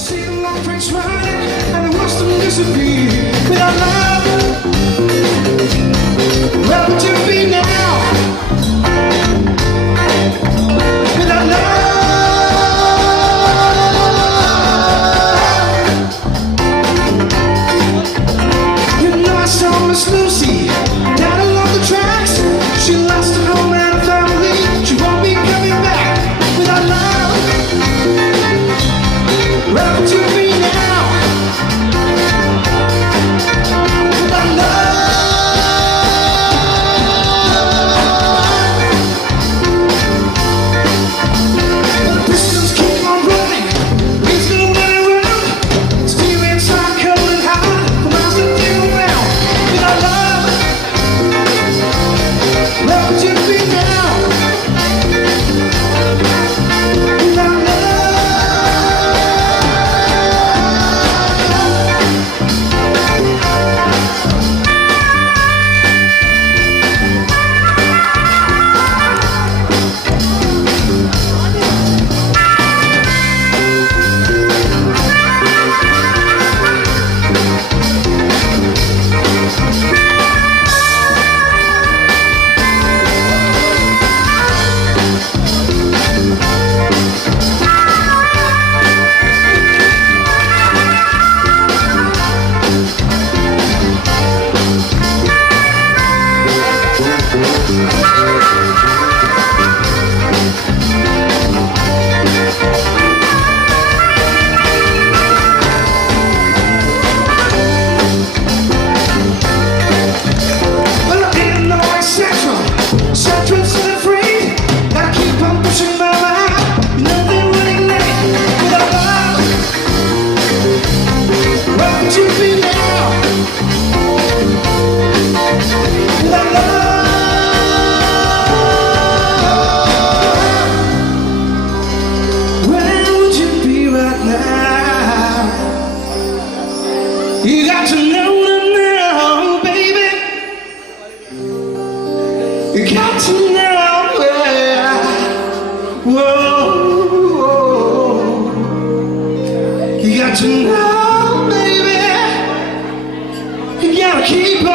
See the long train running, and I watch them disappear without love. Where would you be now? Without love. You know I saw Miss Lucy down along the tracks. She lost her home and her family. She won't be coming back without love. Where would you be now? Without love. The pistons keep on running, wheels go round and round. Steam inside cold and hot, the miles that dig around. Without love, where would you be now? Without love. You got to know them now, baby. You got to know where. Whoa. You got to know, baby. You gotta keep on.